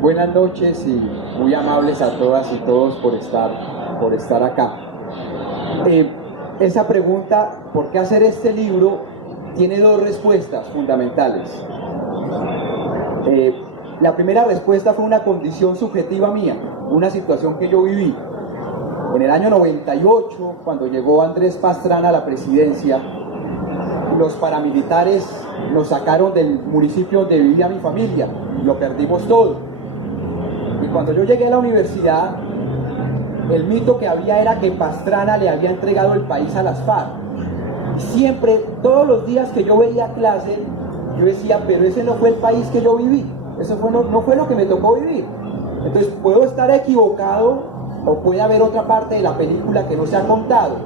Buenas noches y muy amables a todas y todos por estar acá. Esa pregunta, ¿por qué hacer este libro?, tiene dos respuestas fundamentales. La primera respuesta fue una condición subjetiva mía, una situación que yo viví. En el año 98, cuando llegó Andrés Pastrana a la presidencia, los paramilitares nos sacaron del municipio donde vivía mi familia, lo perdimos todo. Y cuando yo llegué a la universidad, el mito que había era que Pastrana le había entregado el país a las FARC. Siempre, todos los días que yo veía clase, yo decía, pero ese no fue el país que yo viví, eso no fue lo que me tocó vivir. Entonces, puedo estar equivocado o puede haber otra parte de la película que no se ha contado.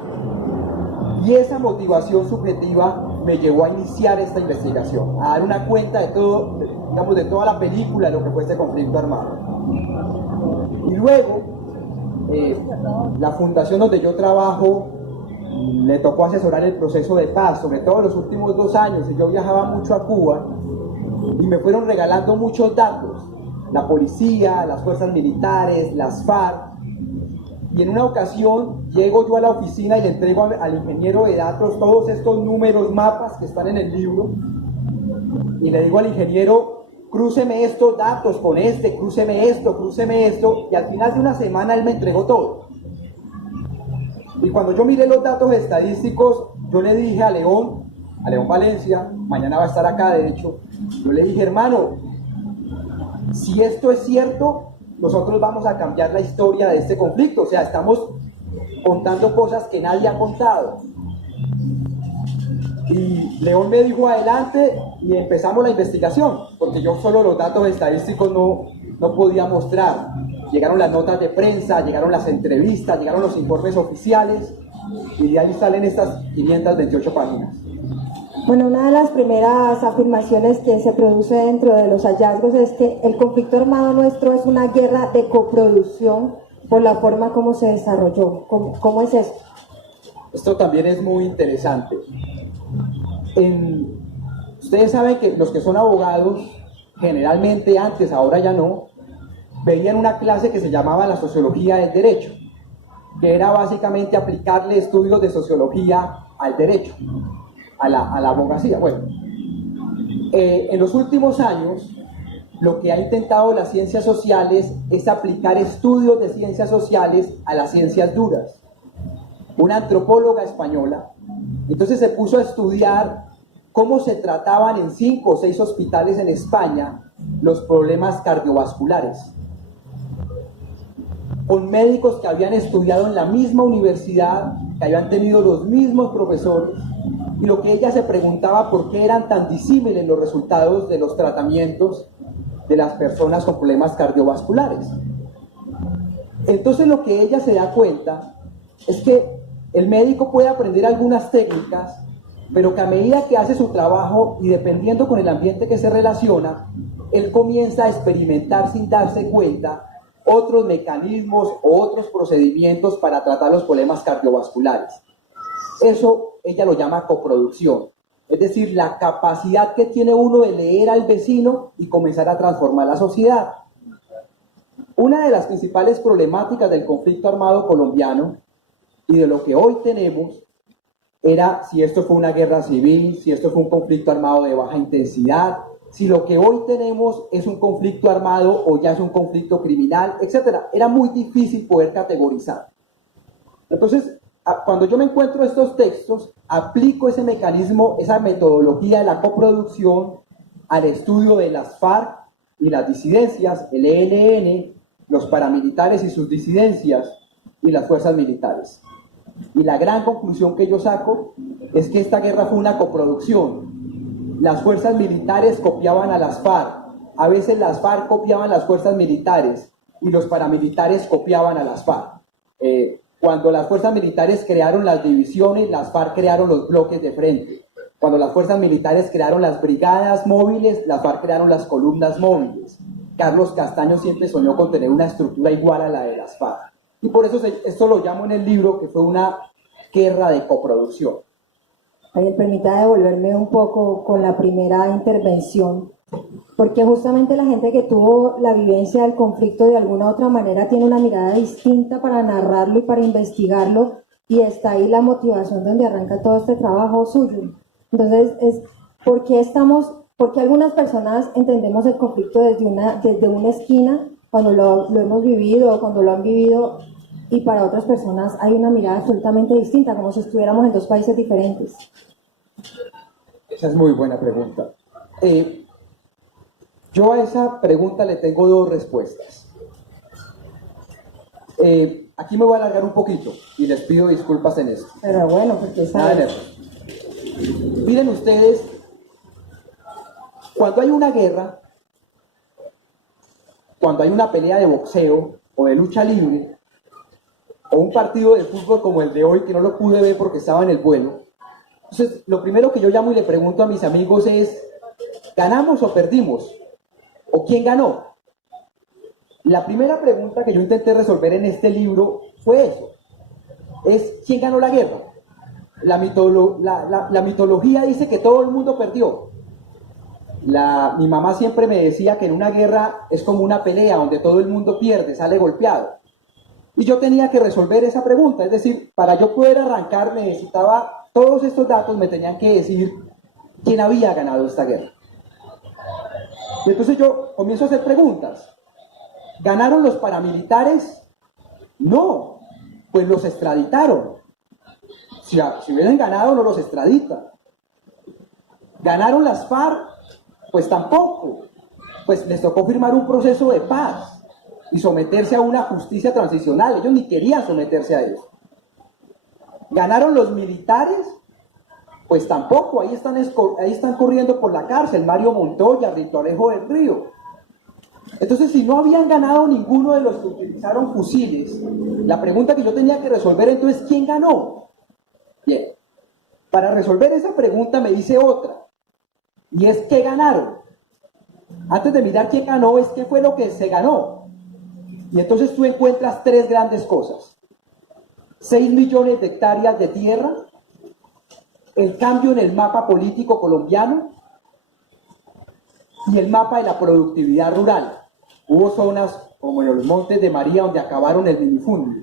Y esa motivación subjetiva me llevó a iniciar esta investigación, a dar una cuenta de todo, digamos, de toda la película de lo que fue este conflicto armado. Y luego, la fundación donde yo trabajo le tocó asesorar el proceso de paz, sobre todo en los últimos 2 años, y yo viajaba mucho a Cuba, y me fueron regalando muchos datos, la policía, las fuerzas militares, las FARC, y en una ocasión llego yo a la oficina y le entrego al ingeniero de datos todos estos números, mapas que están en el libro, y le digo al ingeniero, crúceme estos datos con este, crúceme esto, y al final de una semana él me entregó todo. Y cuando yo miré los datos estadísticos, yo le dije a León Valencia, mañana va a estar acá de hecho, yo le dije, hermano, si esto es cierto, nosotros vamos a cambiar la historia de este conflicto, o sea, estamos contando cosas que nadie ha contado. Y León me dijo adelante y empezamos la investigación, porque yo solo los datos estadísticos no podía mostrar. Llegaron las notas de prensa, llegaron las entrevistas, llegaron los informes oficiales, y de ahí salen estas 528 páginas. Bueno, una de las primeras afirmaciones que se produce dentro de los hallazgos es que el conflicto armado nuestro es una guerra de coproducción por la forma como se desarrolló. ¿Cómo es eso? Esto también es muy interesante. Ustedes saben que los que son abogados, generalmente antes, ahora ya no, veían una clase que se llamaba la sociología del derecho, que era básicamente aplicarle estudios de sociología al derecho, a la abogacía. Bueno, en los últimos años, lo que ha intentado las ciencias sociales es aplicar estudios de ciencias sociales a las ciencias duras. Una antropóloga española, entonces se puso a estudiar cómo se trataban en 5 o 6 hospitales en España los problemas cardiovasculares, con médicos que habían estudiado en la misma universidad, que habían tenido los mismos profesores, y lo que ella se preguntaba, por qué eran tan disímiles los resultados de los tratamientos de las personas con problemas cardiovasculares. Entonces lo que ella se da cuenta es que el médico puede aprender algunas técnicas, pero que a medida que hace su trabajo y dependiendo con el ambiente que se relaciona, él comienza a experimentar sin darse cuenta otros mecanismos o otros procedimientos para tratar los problemas cardiovasculares. Eso ella lo llama coproducción, es decir, la capacidad que tiene uno de leer al vecino y comenzar a transformar la sociedad. Una de las principales problemáticas del conflicto armado colombiano y de lo que hoy tenemos era si esto fue una guerra civil, si esto fue un conflicto armado de baja intensidad, si lo que hoy tenemos es un conflicto armado o ya es un conflicto criminal, etc. Era muy difícil poder categorizar. Entonces, cuando yo me encuentro estos textos, aplico ese mecanismo, esa metodología de la coproducción al estudio de las FARC y las disidencias, el ELN, los paramilitares y sus disidencias y las fuerzas militares. Y la gran conclusión que yo saco es que esta guerra fue una coproducción. Las fuerzas militares copiaban a las FARC, a veces las FARC copiaban las fuerzas militares y los paramilitares copiaban a las FARC. Cuando las fuerzas militares crearon las divisiones, las FARC crearon los bloques de frente. Cuando las fuerzas militares crearon las brigadas móviles, las FARC crearon las columnas móviles. Carlos Castaño siempre soñó con tener una estructura igual a la de las FARC. Y por eso esto lo llamo en el libro que fue una guerra de coproducción. Permita devolverme un poco con la primera intervención. porque justamente la gente que tuvo la vivencia del conflicto de alguna u otra manera tiene una mirada distinta para narrarlo y para investigarlo, y está ahí la motivación donde arranca todo este trabajo suyo. Entonces, ¿por qué algunas personas entendemos el conflicto desde una esquina cuando lo hemos vivido o cuando lo han vivido, y para otras personas hay una mirada absolutamente distinta, como si estuviéramos en dos países diferentes? Esa es muy buena pregunta. Yo a esa pregunta le tengo dos respuestas. Aquí me voy a alargar un poquito y les pido disculpas en esto. Pero bueno, porque Miren ustedes, cuando hay una guerra, cuando hay una pelea de boxeo o de lucha libre, o un partido de fútbol como el de hoy, que no lo pude ver porque estaba en el vuelo, entonces lo primero que yo llamo y le pregunto a mis amigos es, ¿ganamos o perdimos? ¿O quién ganó? La primera pregunta que yo intenté resolver en este libro fue eso. Es ¿quién ganó la guerra? La mitología dice que todo el mundo perdió. Mi mamá siempre me decía que en una guerra es como una pelea donde todo el mundo pierde, sale golpeado. Y yo tenía que resolver esa pregunta. Es decir, para yo poder arrancar necesitaba todos estos datos, me tenían que decir quién había ganado esta guerra. Y entonces yo comienzo a hacer preguntas. ¿Ganaron los paramilitares? No, pues los extraditaron. Si hubieran ganado, no los extraditan. ¿Ganaron las FARC? Pues tampoco. Pues les tocó firmar un proceso de paz y someterse a una justicia transicional. Ellos ni querían someterse a eso. ¿Ganaron los militares? Pues tampoco. Ahí están corriendo por la cárcel Mario Montoya, Rito Alejo del Río. Entonces, si no habían ganado ninguno de los que utilizaron fusiles, la pregunta que yo tenía que resolver entonces, ¿quién ganó? Bien, para resolver esa pregunta me dice otra, y es ¿qué ganaron? Antes de mirar quién ganó, es qué fue lo que se ganó. Y entonces tú encuentras tres grandes cosas: 6 millones de hectáreas de tierra, el cambio en el mapa político colombiano y el mapa de la productividad rural. Hubo zonas como en los Montes de María donde acabaron el minifundio.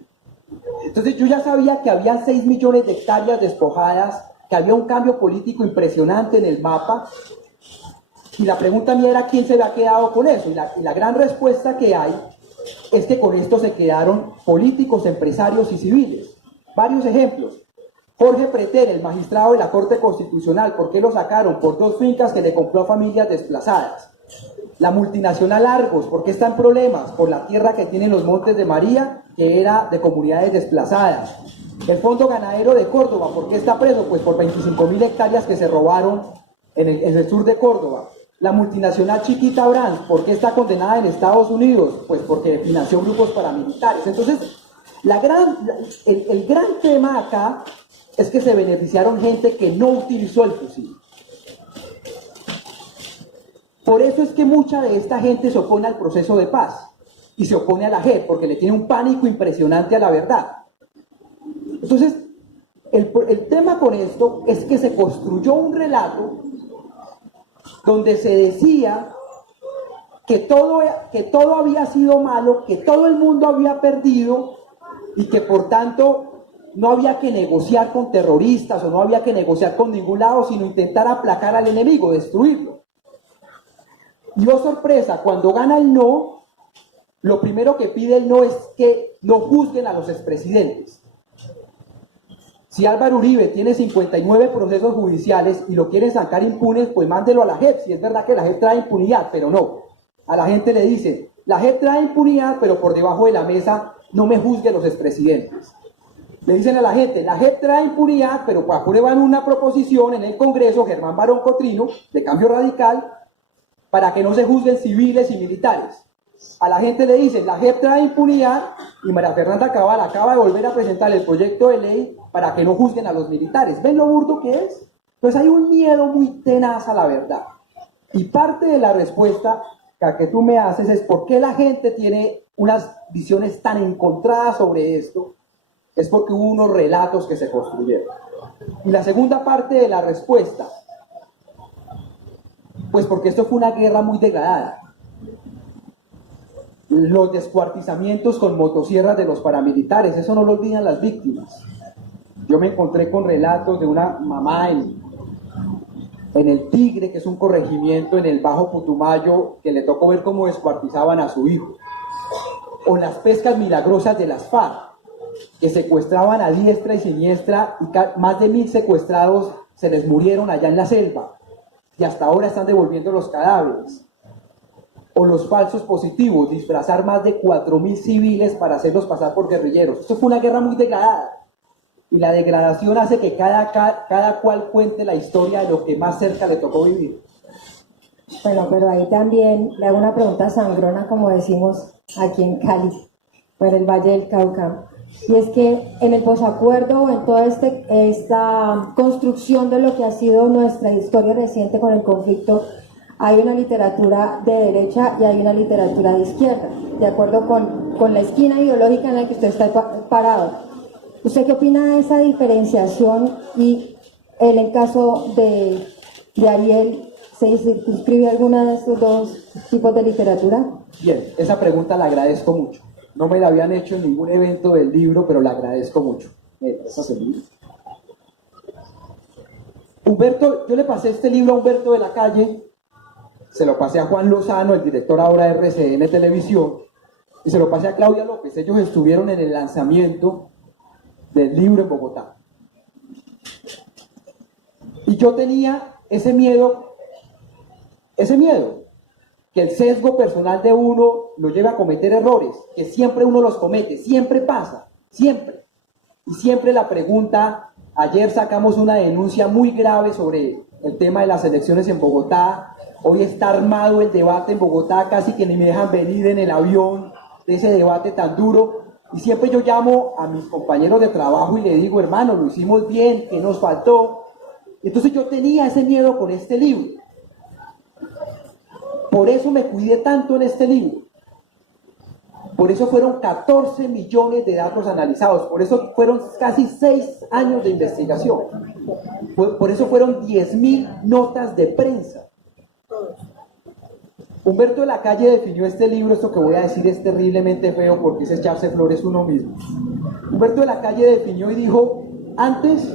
Entonces yo ya sabía que había 6 millones de hectáreas despojadas, que había un cambio político impresionante en el mapa, y la pregunta mía era quién se había quedado con eso, y la gran respuesta que hay es que con esto se quedaron políticos, empresarios y civiles. Varios ejemplos. Jorge Pretel, el magistrado de la Corte Constitucional, ¿por qué lo sacaron? Por 2 fincas que le compró a familias desplazadas. La multinacional Argos, ¿por qué está en problemas? Por la tierra que tiene en los Montes de María, que era de comunidades desplazadas. El Fondo Ganadero de Córdoba, ¿por qué está preso? Pues por 25.000 hectáreas que se robaron en el sur de Córdoba. La multinacional Chiquita Brands, ¿por qué está condenada en Estados Unidos? Pues porque financió grupos paramilitares. Entonces, el gran tema acá es que se beneficiaron gente que no utilizó el fusil. Por eso es que mucha de esta gente se opone al proceso de paz y se opone a la JEP, porque le tiene un pánico impresionante a la verdad. Entonces, el tema con esto es que se construyó un relato donde se decía que todo había sido malo, que todo el mundo había perdido y que por tanto no había que negociar con terroristas o no había que negociar con ningún lado, sino intentar aplacar al enemigo, destruirlo. Y oh sorpresa, cuando gana el no, lo primero que pide el no es que no juzguen a los expresidentes. Si Álvaro Uribe tiene 59 procesos judiciales y lo quieren sacar impunes, pues mándelo a la JEP. Si es verdad que la JEP trae impunidad, pero no. A la gente le dicen, la JEP trae impunidad, pero por debajo de la mesa no me juzguen los expresidentes. Le dicen a la gente, la JEP trae impunidad, pero aprueban una proposición en el Congreso, Germán Barón Cotrino, de Cambio Radical, para que no se juzguen civiles y militares. A la gente le dicen, la JEP trae impunidad, y María Fernanda Cabal acaba de volver a presentar el proyecto de ley para que no juzguen a los militares. ¿Ven lo burdo que es? Entonces hay un miedo muy tenaz a la verdad. Y parte de la respuesta que tú me haces es por qué la gente tiene unas visiones tan encontradas sobre esto, es porque hubo unos relatos que se construyeron. Y la segunda parte de la respuesta Pues porque esto fue una guerra muy degradada. Los descuartizamientos con motosierras de los paramilitares, eso no lo olvidan las víctimas. Yo me encontré con relatos de una mamá en el Tigre, que es un corregimiento en el Bajo Putumayo, que le tocó ver cómo descuartizaban a su hijo. O las pescas milagrosas de las FARC, que secuestraban a diestra y siniestra, y más de 1000 secuestrados se les murieron allá en la selva, y hasta ahora están devolviendo los cadáveres. O los falsos positivos, disfrazar más de 4000 civiles para hacerlos pasar por guerrilleros. Esto fue una guerra muy degradada. Y la degradación hace que cada cual cuente la historia de lo que más cerca le tocó vivir. Bueno, pero ahí también le hago una pregunta sangrona, como decimos aquí en Cali, o en el Valle del Cauca. Y es que en el posacuerdo o en toda esta construcción de lo que ha sido nuestra historia reciente con el conflicto, hay una literatura de derecha y hay una literatura de izquierda, de acuerdo con la esquina ideológica en la que usted está parado. ¿Usted qué opina de esa diferenciación? Y él, en caso de Ariel, ¿se inscribe alguna de estos dos tipos de literatura? Bien, esa pregunta la agradezco mucho. No me la habían hecho en ningún evento del libro, pero la agradezco mucho. Humberto, yo le pasé este libro a Humberto de la Calle, se lo pasé a Juan Lozano, el director ahora de RCN Televisión, y se lo pasé a Claudia López. Ellos estuvieron en el lanzamiento del libro en Bogotá. Y yo tenía ese miedo, que el sesgo personal de uno lo lleve a cometer errores, que siempre uno los comete, siempre pasa, siempre. Y siempre la pregunta, ayer sacamos una denuncia muy grave sobre el tema de las elecciones en Bogotá, hoy está armado el debate en Bogotá, casi que ni me dejan venir en el avión de ese debate tan duro, y siempre yo llamo a mis compañeros de trabajo y le digo, hermano, lo hicimos bien, ¿qué nos faltó? Entonces yo tenía ese miedo con este libro. Por eso me cuidé tanto en este libro. Por eso fueron 14 millones de datos analizados. Por eso fueron casi 6 años de investigación. Por eso fueron 10.000 notas de prensa. Humberto de la Calle definió este libro, esto que voy a decir es terriblemente feo porque es echarse flores uno mismo. Humberto de la Calle definió y dijo, antes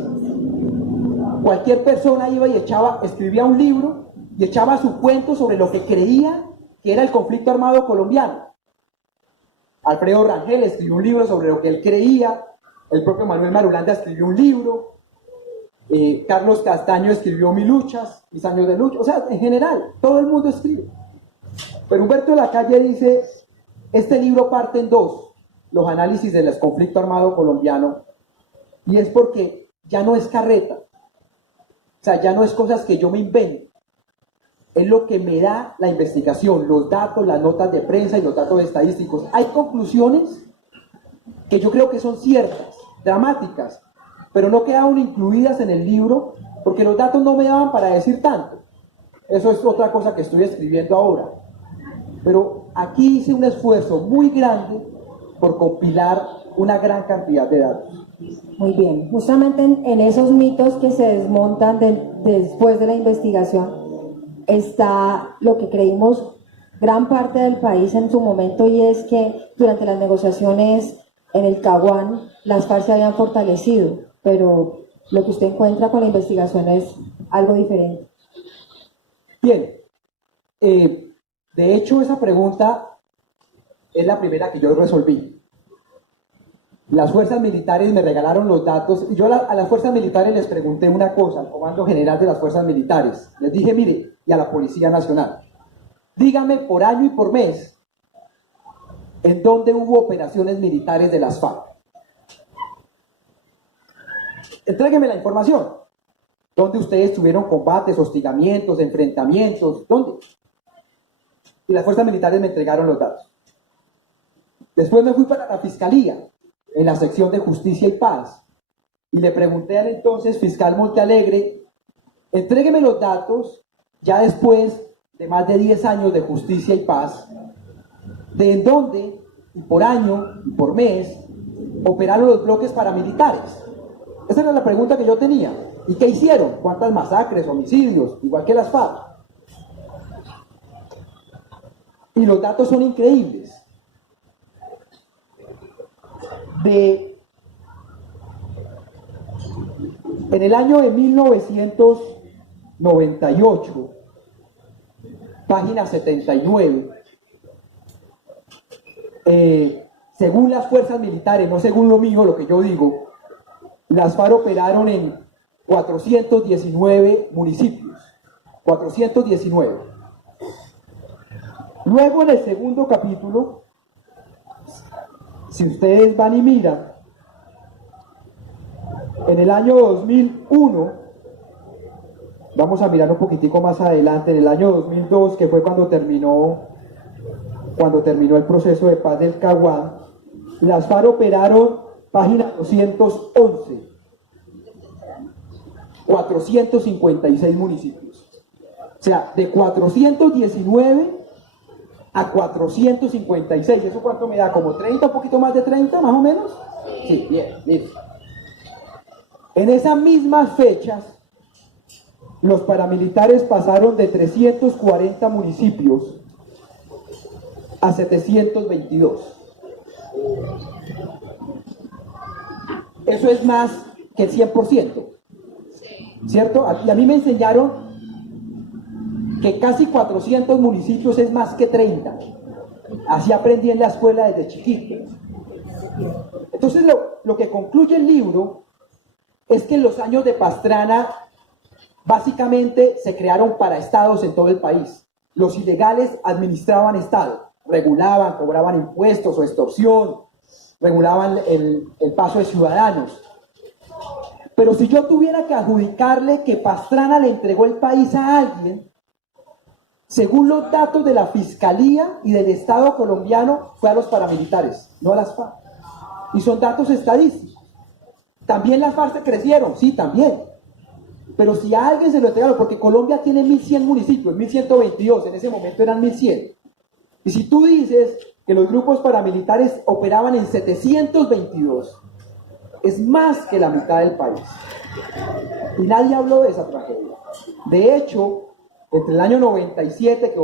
cualquier persona iba y escribía un libro y echaba su cuento sobre lo que creía que era el conflicto armado colombiano. Alfredo Rangel escribió un libro sobre lo que él creía, el propio Manuel Marulanda escribió un libro, Carlos Castaño escribió Mis luchas, mis años de lucha, o sea, en general, todo el mundo escribe. Pero Humberto de la Calle dice, este libro parte en dos, los análisis del conflicto armado colombiano, y es porque ya no es carreta, o sea, ya no es cosas que yo me invento, es lo que me da la investigación, los datos, las notas de prensa y los datos estadísticos. Hay conclusiones que yo creo que son ciertas, dramáticas, pero no quedaron incluidas en el libro porque los datos no me daban para decir tanto. Eso es otra cosa que estoy escribiendo ahora. Pero aquí hice un esfuerzo muy grande por compilar una gran cantidad de datos. Muy bien, justamente en esos mitos que se desmontan después de la investigación está lo que creímos gran parte del país en su momento, y es que durante las negociaciones en el Caguán las FARC se habían fortalecido, pero lo que usted encuentra con la investigación es algo diferente. Bien, de hecho esa pregunta es la primera que yo resolví. Las fuerzas militares me regalaron los datos y yo a las fuerzas militares les pregunté una cosa, al Comando General de las Fuerzas Militares. Les dije, mire, y a la Policía Nacional, dígame por año y por mes en dónde hubo operaciones militares de las FARC. Entrégueme la información. ¿Dónde ustedes tuvieron combates, hostigamientos, enfrentamientos? ¿Dónde? Y las fuerzas militares me entregaron los datos. Después me fui para la Fiscalía, en la sección de Justicia y Paz, y le pregunté al entonces fiscal Montealegre, entrégueme los datos, ya después de más de 10 años de Justicia y Paz, de en dónde, y por año, y por mes, operaron los bloques paramilitares. Esa era la pregunta que yo tenía. ¿Y qué hicieron? ¿Cuántas masacres, homicidios? Igual que las FARC. Y los datos son increíbles. En el año de 1998, página 79, según las fuerzas militares, no según lo mío, lo que yo digo, las FARC operaron en 419 municipios. 419. Luego, en el segundo capítulo, si ustedes van y miran, en el año 2001, vamos a mirar un poquitico más adelante, en el año 2002, que fue cuando terminó el proceso de paz del Caguán, las FARC operaron, página 211, 456 municipios. O sea, de 419 a 456. ¿Eso cuánto me da? ¿Como 30, un poquito más de 30, más o menos? Sí, bien, miren. En esas mismas fechas, los paramilitares pasaron de 340 municipios a 722. Eso es más que el 100%, ¿cierto? Y a mí me enseñaron que casi 400 municipios es más que 30. Así aprendí en la escuela desde chiquito. Entonces lo que concluye el libro es que en los años de Pastrana básicamente se crearon paraestados en todo el país. Los ilegales administraban Estado, regulaban, cobraban impuestos o extorsión, regulaban el paso de ciudadanos. Pero si yo tuviera que adjudicarle que Pastrana le entregó el país a alguien, según los datos de la Fiscalía y del Estado colombiano, fue a los paramilitares, no a las FARC. Y son datos estadísticos. ¿También las FARC se crecieron? Sí, también. Pero si a alguien se lo entregaron, porque Colombia tiene 1.100 municipios, 1.122, en ese momento eran 1.100. Y si tú dices que los grupos paramilitares operaban en 722, es más que la mitad del país. Y nadie habló de esa tragedia. De hecho, entre el año 97, que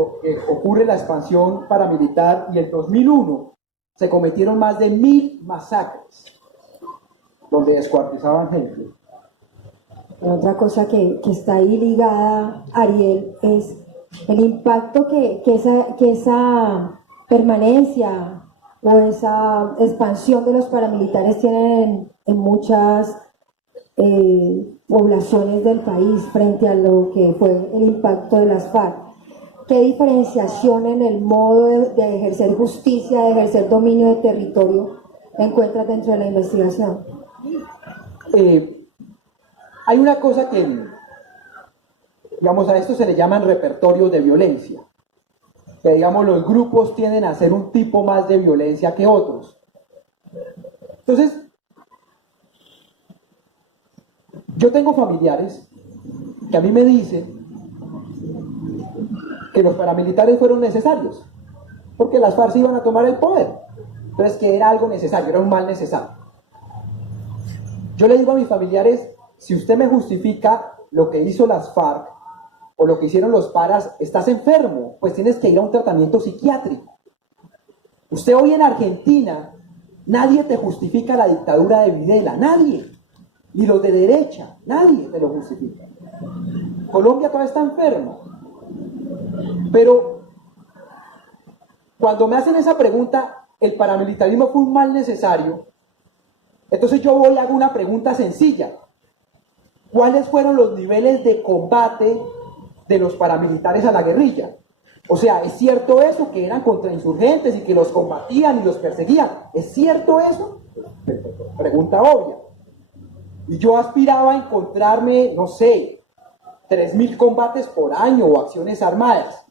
ocurre la expansión paramilitar, y el 2001, se cometieron más de 1.000 masacres, donde descuartizaban gente. Otra cosa que está ahí ligada, Ariel, es el impacto que esa permanencia o esa expansión de los paramilitares tienen en muchas poblaciones del país frente a lo que fue el impacto de las FARC. ¿Qué diferenciación en el modo de ejercer justicia, de ejercer dominio de territorio encuentras dentro de la investigación? Hay una cosa que, digamos, a esto se le llaman repertorios de violencia. Que, digamos, los grupos tienden a hacer un tipo más de violencia que otros. Entonces, yo tengo familiares que a mí me dicen que los paramilitares fueron necesarios, porque las FARC iban a tomar el poder. Entonces, que era algo necesario, era un mal necesario. Yo le digo a mis familiares, si usted me justifica lo que hizo las FARC o lo que hicieron los paras, estás enfermo, pues tienes que ir a un tratamiento psiquiátrico. Usted hoy en Argentina, nadie te justifica la dictadura de Videla, nadie. Ni los de derecha, nadie te lo justifica. Colombia todavía está enfermo. Pero cuando me hacen esa pregunta, ¿el paramilitarismo fue un mal necesario? Entonces yo voy y hago una pregunta sencilla. ¿Cuáles fueron los niveles de combate de los paramilitares a la guerrilla? O sea, ¿es cierto eso, que eran contrainsurgentes y que los combatían y los perseguían? ¿Es cierto eso? Pregunta obvia. Y yo aspiraba a encontrarme, no sé, 3.000 combates por año o acciones armadas.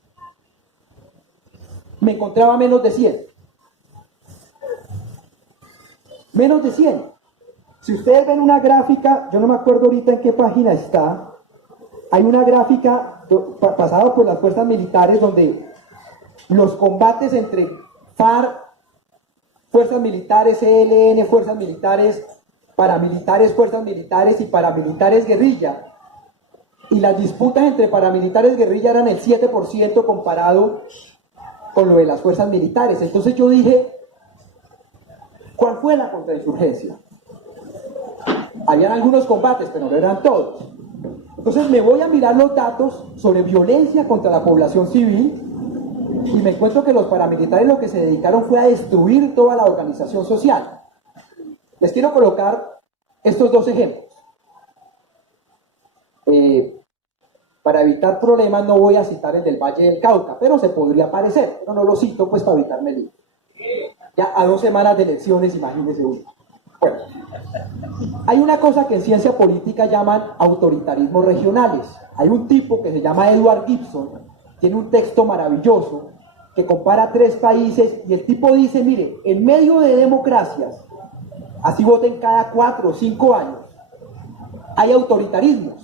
Me encontraba menos de 100. Menos de 100. Si ustedes ven una gráfica, yo no me acuerdo ahorita en qué página está, hay una gráfica pasada por las fuerzas militares donde los combates entre FARC, fuerzas militares, ELN, fuerzas militares, paramilitares, fuerzas militares y paramilitares guerrilla, y las disputas entre paramilitares guerrilla eran el 7% comparado con lo de las fuerzas militares. Entonces yo dije, ¿cuál fue la contrainsurgencia? Habían algunos combates, pero no eran todos. Entonces me voy a mirar los datos sobre violencia contra la población civil y me encuentro que los paramilitares lo que se dedicaron fue a destruir toda la organización social. Les quiero colocar estos dos ejemplos. Para evitar problemas no voy a citar el del Valle del Cauca, pero se podría parecer, pero no lo cito pues para evitarme lío. Ya a 2 semanas de elecciones, imagínense uno. Bueno, hay una cosa que en ciencia política llaman autoritarismos regionales. Hay un tipo que se llama Edward Gibson, tiene un texto maravilloso que compara 3 países y el tipo dice, mire, en medio de democracias, así voten cada 4 o 5 años, hay autoritarismos.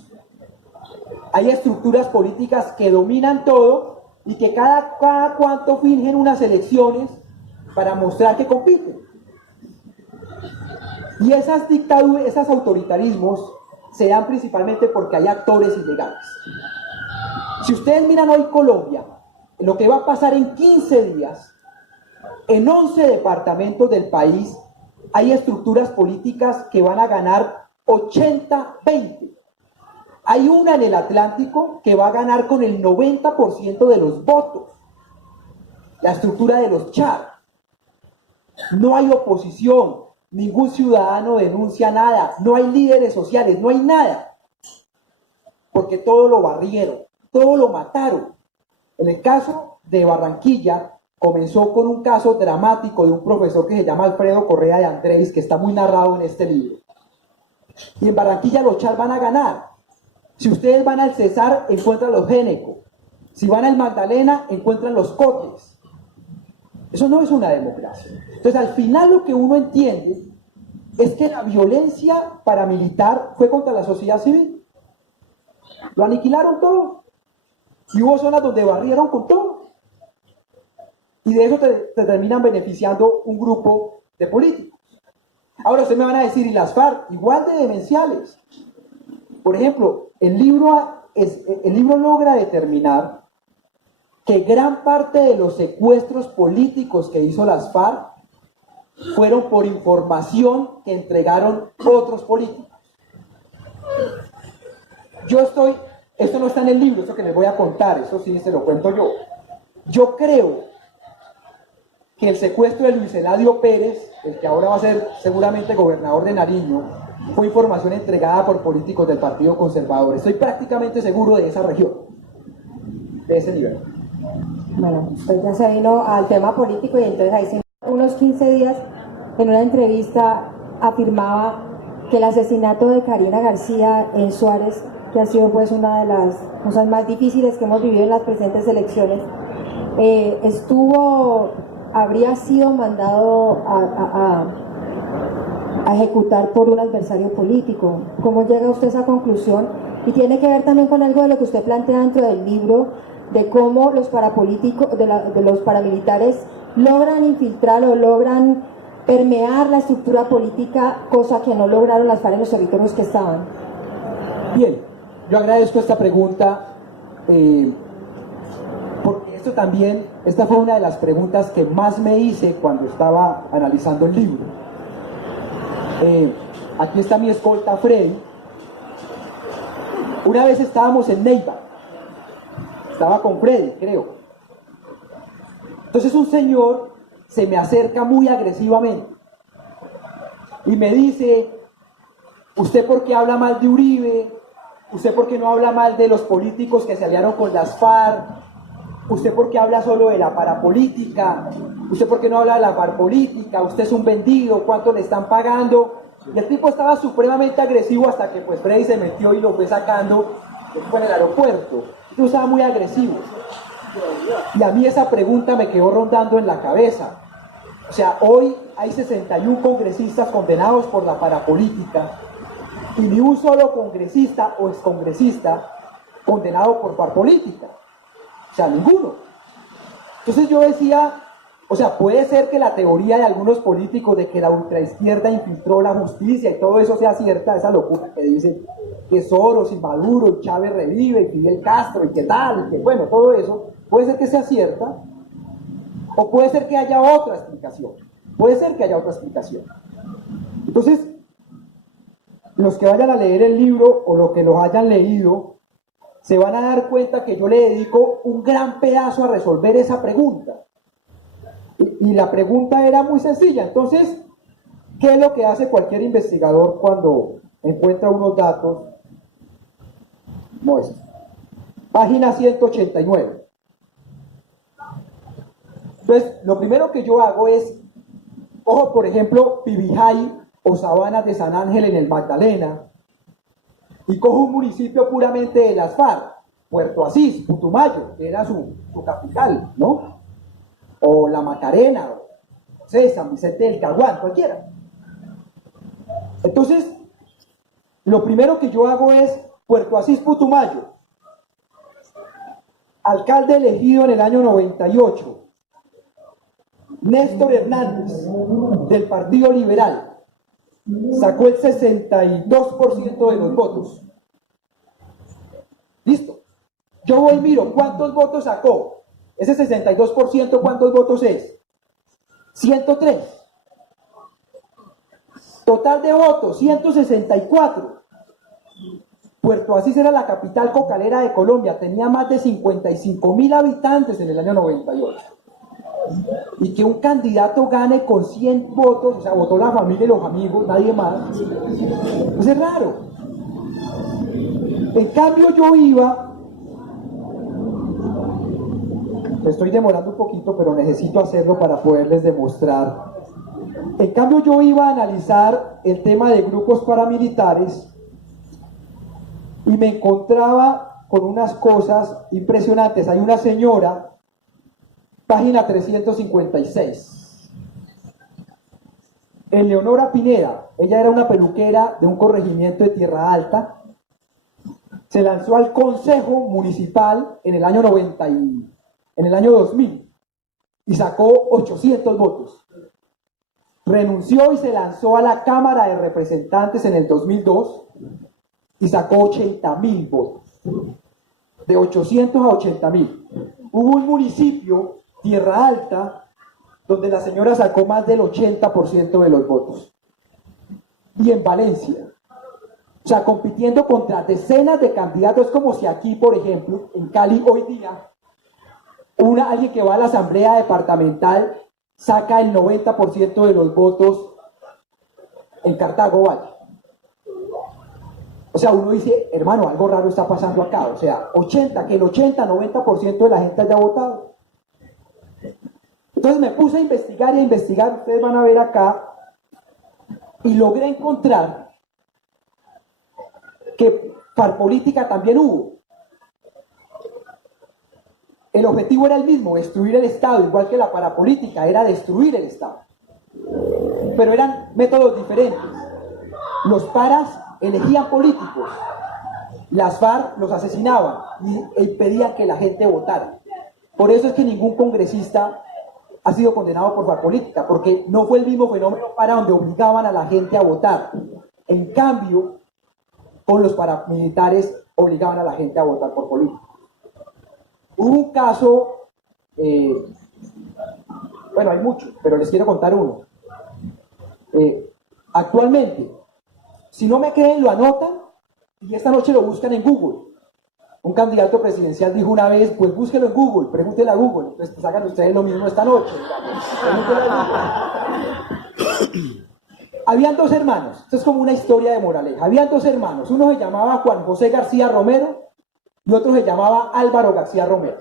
Hay estructuras políticas que dominan todo y que cada cuanto fingen unas elecciones para mostrar que compiten. Y esas dictaduras, esos autoritarismos se dan principalmente porque hay actores ilegales. Si ustedes miran hoy Colombia, lo que va a pasar en 15 días, en 11 departamentos del país, hay estructuras políticas que van a ganar 80-20. Hay una en el Atlántico que va a ganar con el 90% de los votos. La estructura de los CHAR. No hay oposición, ningún ciudadano denuncia nada, no hay líderes sociales, no hay nada. Porque todo lo barrieron, todo lo mataron. En el caso de Barranquilla, comenzó con un caso dramático de un profesor que se llama Alfredo Correa de Andrés, que está muy narrado en este libro. Y en Barranquilla los CHAR van a ganar. Si ustedes van al Cesar, encuentran los Géneco. Si van al Magdalena, encuentran los Cotes. Eso no es una democracia. Entonces, al final lo que uno entiende es que la violencia paramilitar fue contra la sociedad civil. Lo aniquilaron todo. Y hubo zonas donde barrieron con todo. Y de eso te terminan beneficiando un grupo de políticos. Ahora ustedes me van a decir, ¿y las FARC? Igual de demenciales. Por ejemplo, el libro logra determinar que gran parte de los secuestros políticos que hizo las FARC fueron por información que entregaron otros políticos. Esto no está en el libro, esto que les voy a contar, eso sí se lo cuento yo. Yo creo que el secuestro de Luis Eladio Pérez, el que ahora va a ser seguramente gobernador de Nariño, fue información entregada por políticos del Partido Conservador. Estoy prácticamente seguro de esa región, de ese nivel. Bueno, pues ya se vino al tema político y entonces ahí sí, unos 15 días en una entrevista afirmaba que el asesinato de Karina García en Suárez, que ha sido pues una de las cosas más difíciles que hemos vivido en las presentes elecciones, habría sido mandado a ejecutar por un adversario político. ¿Cómo llega usted a esa conclusión? Y tiene que ver también con algo de lo que usted plantea dentro del libro, de cómo los parapolíticos, de los paramilitares logran infiltrar o logran permear la estructura política, cosa que no lograron las FARC en los territorios que estaban. Bien, yo agradezco esta pregunta, porque esta fue una de las preguntas que más me hice cuando estaba analizando el libro. Aquí está mi escolta Freddy. Una vez estábamos en Neiva, estaba con Freddy, creo. Entonces un señor se me acerca muy agresivamente y me dice: ¿usted por qué habla mal de Uribe? ¿Usted por qué no habla mal de los políticos que se aliaron con las FARC? ¿Usted por qué habla solo de la parapolítica? ¿Usted por qué no habla de la parapolítica? ¿Usted es un vendido? ¿Cuánto le están pagando? Y el tipo estaba supremamente agresivo hasta que pues Freddy se metió y lo fue sacando en el aeropuerto. Yo estaba muy agresivo. Y a mí esa pregunta me quedó rondando en la cabeza. O sea, hoy hay 61 congresistas condenados por la parapolítica y ni un solo congresista o excongresista condenado por parapolítica. O sea, ninguno. Entonces yo decía, o sea, puede ser que la teoría de algunos políticos de que la ultraizquierda infiltró la justicia y todo eso sea cierta, esa locura que dicen que Soros y Maduro y Chávez revive y Fidel Castro y qué tal, y que bueno, todo eso, puede ser que sea cierta, O puede ser que haya otra explicación. Puede ser que haya otra explicación. Entonces, los que vayan a leer el libro o los que los hayan leído, se van a dar cuenta que yo le dedico un gran pedazo a resolver esa pregunta. Y la pregunta era muy sencilla. Entonces, ¿qué es lo que hace cualquier investigador cuando encuentra unos datos como estos? Página 189. Entonces, lo primero que yo hago es, ojo, por ejemplo, Pibijay o Sabanas de San Ángel en el Magdalena, y cojo un municipio puramente de las FARC, Puerto Asís, Putumayo, que era su capital, ¿no? O La Macarena, o no sé, San Vicente del Caguán, cualquiera. Entonces, lo primero que yo hago es Puerto Asís, Putumayo, alcalde elegido en el año 98, Néstor Hernández, del Partido Liberal, sacó el 62% de los votos. Listo. Yo voy y miro, ¿cuántos votos sacó? Ese 62%, ¿cuántos votos es? 103. Total de votos, 164. Puerto Asís era la capital cocalera de Colombia, tenía más de 55.000 habitantes en el año 98. Y que un candidato gane con 100 votos, o sea, votó la familia y los amigos, nadie más, pues es raro. En cambio yo iba, me estoy demorando un poquito, pero necesito hacerlo para poderles demostrar. En cambio yo iba a analizar el tema de grupos paramilitares y me encontraba con unas cosas impresionantes. Hay una señora, página 356. Eleonora Pineda, ella era una peluquera de un corregimiento de Tierra Alta, se lanzó al Consejo Municipal en el año 2000 y sacó 800 votos. Renunció y se lanzó a la Cámara de Representantes en el 2002 y sacó 80.000 votos. De 800 a 80.000. Hubo un municipio, Tierra Alta, donde la señora sacó más del 80% de los votos. Y en Valencia. O sea, compitiendo contra decenas de candidatos, como si aquí, por ejemplo, en Cali hoy día, alguien que va a la asamblea departamental saca el 90% de los votos en Cartago Valle. O sea, uno dice, hermano, algo raro está pasando acá. O sea, que el 80-90% de la gente haya votado. Entonces me puse a investigar y a investigar, ustedes van a ver acá, y logré encontrar que parapolítica también hubo. El objetivo era el mismo, destruir el Estado, igual que la parapolítica, era destruir el Estado. Pero eran métodos diferentes. Los paras elegían políticos, las FARC los asesinaban y impedían que la gente votara. Por eso es que ningún congresista ha sido condenado por parapolítica, porque no fue el mismo fenómeno para donde obligaban a la gente a votar. En cambio, con los paramilitares obligaban a la gente a votar por política. Hubo un caso, bueno, hay muchos, pero les quiero contar uno. Actualmente, si no me creen, lo anotan y esta noche lo buscan en Google. Un candidato presidencial dijo una vez, pues búsquelo en Google, pregúntele a Google. Entonces pues hagan ustedes lo mismo esta noche. Habían dos hermanos, esto es como una historia de moraleja. Habían dos hermanos, uno se llamaba Juan José García Romero y otro se llamaba Álvaro García Romero.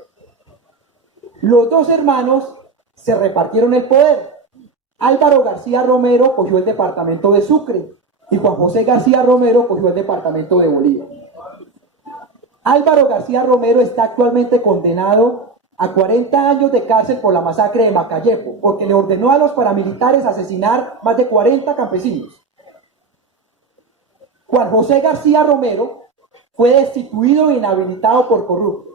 Los dos hermanos se repartieron el poder. Álvaro García Romero cogió el departamento de Sucre y Juan José García Romero cogió el departamento de Bolívar. Álvaro García Romero está actualmente condenado a 40 años de cárcel por la masacre de Macayepo, porque le ordenó a los paramilitares asesinar más de 40 campesinos. Juan José García Romero fue destituido e inhabilitado por corrupto.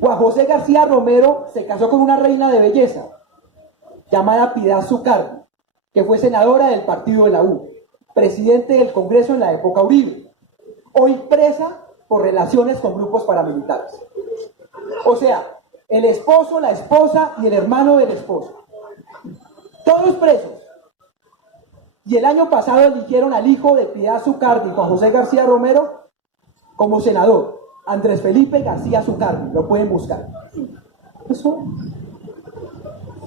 Juan José García Romero se casó con una reina de belleza llamada Piedad Zucardi, que fue senadora del partido de la U, presidente del Congreso en la época Uribe, hoy presa por relaciones con grupos paramilitares. O sea, el esposo, la esposa y el hermano del esposo. Todos presos. Y el año pasado eligieron al hijo de Piedad Zucardi, Juan José García Romero, como senador. Andrés Felipe García Zucardi, lo pueden buscar. Eso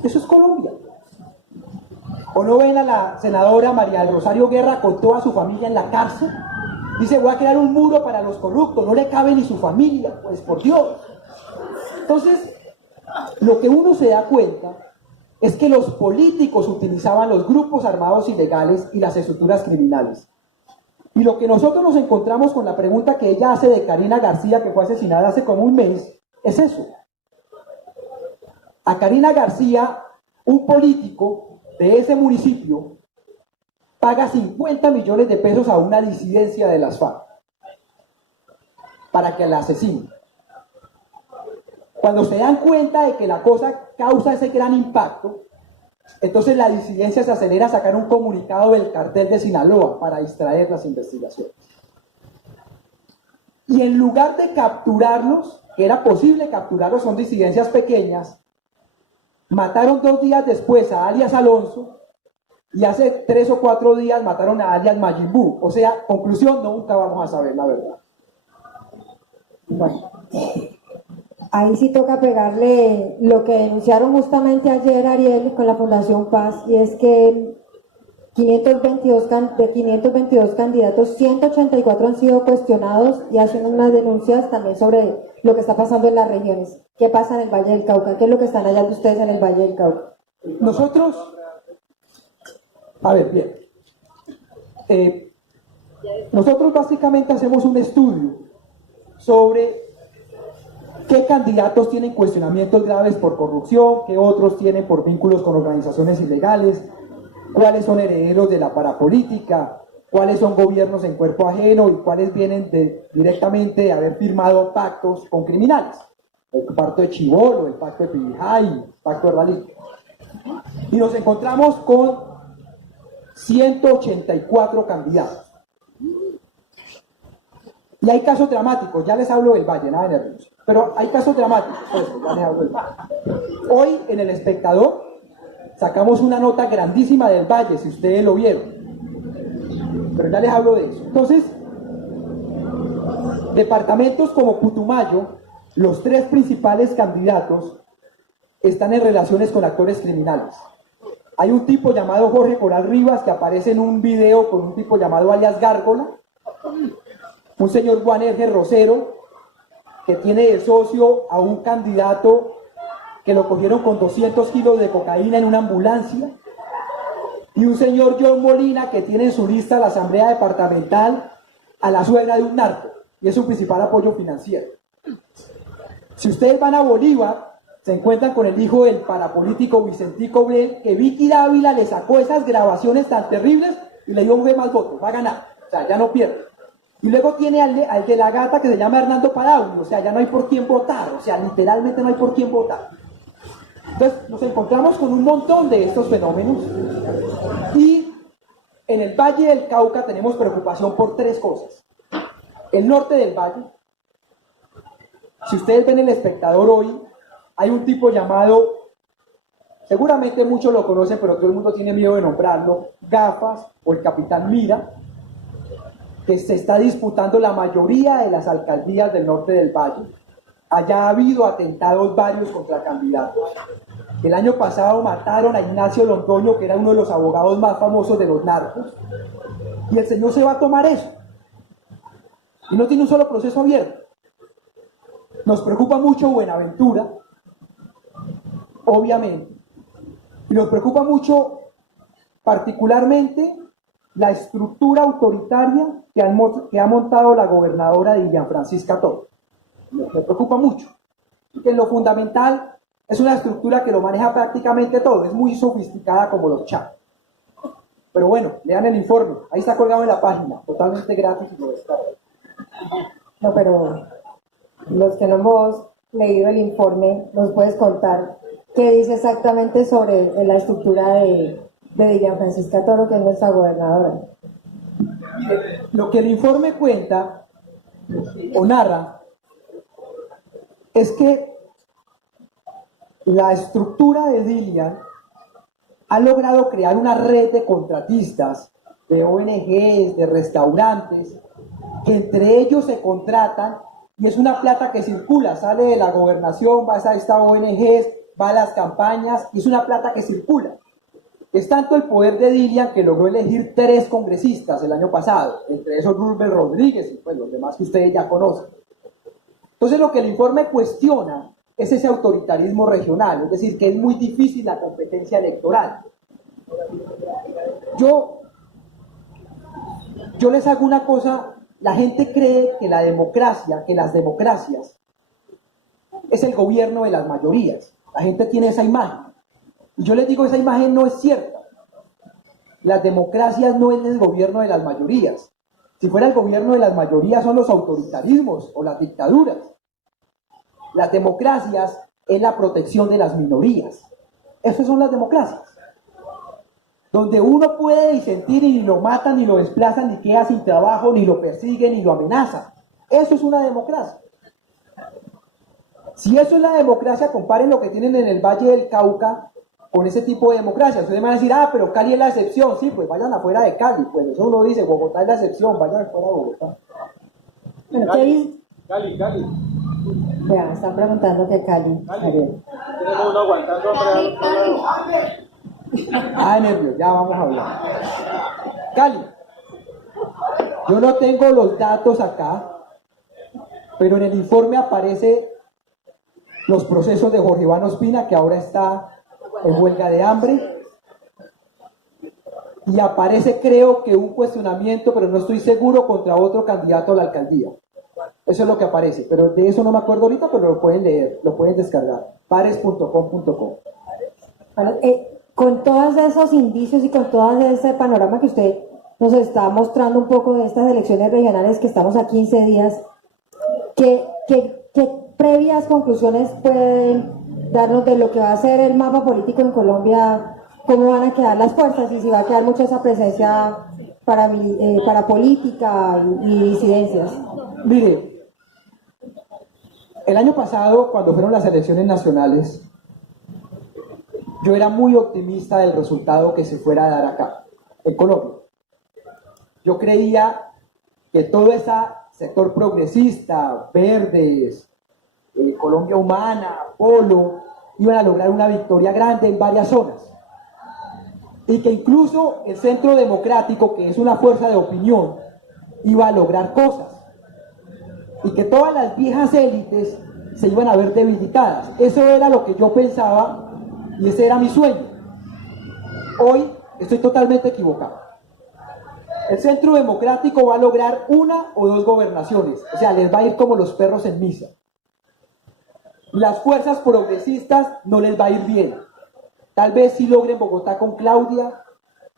es Colombia. ¿O no ven a la senadora María del Rosario Guerra con toda su familia en la cárcel? Dice, voy a crear un muro para los corruptos, no le cabe ni su familia, pues por Dios. Entonces, lo que uno se da cuenta es que los políticos utilizaban los grupos armados ilegales y las estructuras criminales. Y lo que nosotros nos encontramos con la pregunta que ella hace de Karina García, que fue asesinada hace como un mes, es eso. A Karina García, un político de ese municipio paga 50 millones de pesos a una disidencia de las FARC para que la asesine. Cuando se dan cuenta de que la cosa causa ese gran impacto, entonces la disidencia se acelera a sacar un comunicado del cartel de Sinaloa para distraer las investigaciones. Y en lugar de capturarlos, que era posible capturarlos, son disidencias pequeñas, mataron 2 días después a alias Alonso y hace 3 o 4 días mataron a alias Majin Buu. O sea, conclusión, nunca vamos a saber la verdad. Bueno, ahí sí toca pegarle lo que denunciaron justamente ayer, Ariel, con la Fundación Paz, y es que de 522 candidatos, 184 han sido cuestionados y hacen unas denuncias también sobre lo que está pasando en las regiones. ¿Qué pasa en el Valle del Cauca? ¿Qué es lo que están hallando ustedes en el Valle del Cauca? Nosotros, a ver, bien, nosotros básicamente hacemos un estudio sobre qué candidatos tienen cuestionamientos graves por corrupción, qué otros tienen por vínculos con organizaciones ilegales, cuáles son herederos de la parapolítica, cuáles son gobiernos en cuerpo ajeno y cuáles vienen directamente de haber firmado pactos con criminales. El pacto de Chibolo, el pacto de Pibijay, el pacto de Ralí. Y nos encontramos con 184 candidatos. Y hay casos dramáticos, ya les hablo del Valle, nada de nervios. Pero hay casos dramáticos, pues, ya les hablo del Valle. Hoy en El Espectador sacamos una nota grandísima del Valle, si ustedes lo vieron. Pero ya les hablo de eso. Entonces, departamentos como Putumayo, los 3 principales candidatos están en relaciones con actores criminales. Hay un tipo llamado Jorge Coral Rivas que aparece en un video con un tipo llamado alias Gárgola, un señor Juan Erge Rosero que tiene de socio a un candidato que lo cogieron con 200 kilos de cocaína en una ambulancia, y un señor John Molina que tiene en su lista la asamblea departamental a la suegra de un narco, y es su principal apoyo financiero. Si ustedes van a Bolívar, se encuentran con el hijo del parapolítico Vicentico Bel, que Vicky Dávila le sacó esas grabaciones tan terribles y le dio un más votos, va a ganar, o sea, ya no pierde. Y luego tiene al de la gata que se llama Hernando Padawi, o sea, ya no hay por quién votar, o sea, literalmente no hay por quién votar. Entonces nos encontramos con un montón de estos fenómenos y en el Valle del Cauca tenemos preocupación por 3 cosas. El norte del valle, si ustedes ven El Espectador hoy, hay un tipo llamado, seguramente muchos lo conocen, pero todo el mundo tiene miedo de nombrarlo, Gafas o el Capitán Mira, que se está disputando la mayoría de las alcaldías del norte del valle. Allá ha habido atentados varios contra candidatos. El año pasado mataron a Ignacio Londoño, que era uno de los abogados más famosos de los narcos, y el señor se va a tomar eso. Y no tiene un solo proceso abierto. Nos preocupa mucho Buenaventura, obviamente, y nos preocupa mucho particularmente la estructura autoritaria que ha montado la gobernadora Dilian Francisca Toro. Me preocupa mucho, porque en lo fundamental es una estructura que lo maneja prácticamente todo, es muy sofisticada como los chats. Pero bueno, lean el informe, ahí está colgado en la página, totalmente gratis y lo descargan. No, pero los que no hemos leído el informe, ¿nos puedes contar qué dice exactamente sobre la estructura de Dilian Francisca Toro, que es nuestra gobernadora? Lo que el informe cuenta o narra es que la estructura de Dilian ha logrado crear una red de contratistas, de ONGs, de restaurantes, que entre ellos se contratan y es una plata que circula, sale de la gobernación, va a esta ONGs, va a las campañas y es una plata que circula. Es tanto el poder de Dilian que logró elegir 3 congresistas el año pasado, entre esos Rubén Rodríguez y pues los demás que ustedes ya conocen. Entonces lo que el informe cuestiona es ese autoritarismo regional, es decir, que es muy difícil la competencia electoral. Yo les hago una cosa, la gente cree que la democracia, que las democracias es el gobierno de las mayorías. La gente tiene esa imagen. Y yo les digo, esa imagen no es cierta. Las democracias no es el gobierno de las mayorías. Si fuera el gobierno de las mayorías son los autoritarismos o las dictaduras. Las democracias es la protección de las minorías. Esas son las democracias. Donde uno puede disentir y ni lo matan, ni lo desplazan, ni queda sin trabajo, ni lo persiguen, ni lo amenazan. Eso es una democracia. Si eso es la democracia, comparen lo que tienen en el Valle del Cauca con ese tipo de democracia. Ustedes van a decir, pero Cali es la excepción. Sí, pues vayan afuera de Cali. Pues eso uno dice, Bogotá es la excepción, vayan afuera de Bogotá. Bueno, ¿qué dice? Cali. Vean, están preguntando que Cali. Tenemos uno aguantando Nervios, ya vamos a hablar. Cali. Yo no tengo los datos acá, pero en el informe aparece los procesos de Jorge Iván Ospina, que ahora está en huelga de hambre, y aparece, creo que un cuestionamiento, pero no estoy seguro, contra otro candidato a la alcaldía. Eso es lo que aparece, pero de eso no me acuerdo ahorita, pero lo pueden leer, lo pueden descargar, pares.com.co. Bueno, con todos esos indicios y con todo ese panorama que usted nos está mostrando un poco de estas elecciones regionales que estamos a 15 días, ¿qué previas conclusiones pueden darnos de lo que va a ser el mapa político en Colombia? ¿Cómo van a quedar las fuerzas? Y si va a quedar mucha esa presencia para política y disidencias. Mire, el año pasado, cuando fueron las elecciones nacionales, yo era muy optimista del resultado que se fuera a dar acá, en Colombia. Yo creía que todo ese sector progresista, verdes, Colombia Humana, Polo, iban a lograr una victoria grande en varias zonas. Y que incluso el Centro Democrático, que es una fuerza de opinión, iba a lograr cosas. Y que todas las viejas élites se iban a ver debilitadas. Eso era lo que yo pensaba y ese era mi sueño. Hoy estoy totalmente equivocado. El Centro Democrático va a lograr 1 o 2 gobernaciones. O sea, les va a ir como los perros en misa. Las fuerzas progresistas no les va a ir bien. Tal vez sí logren Bogotá con Claudia,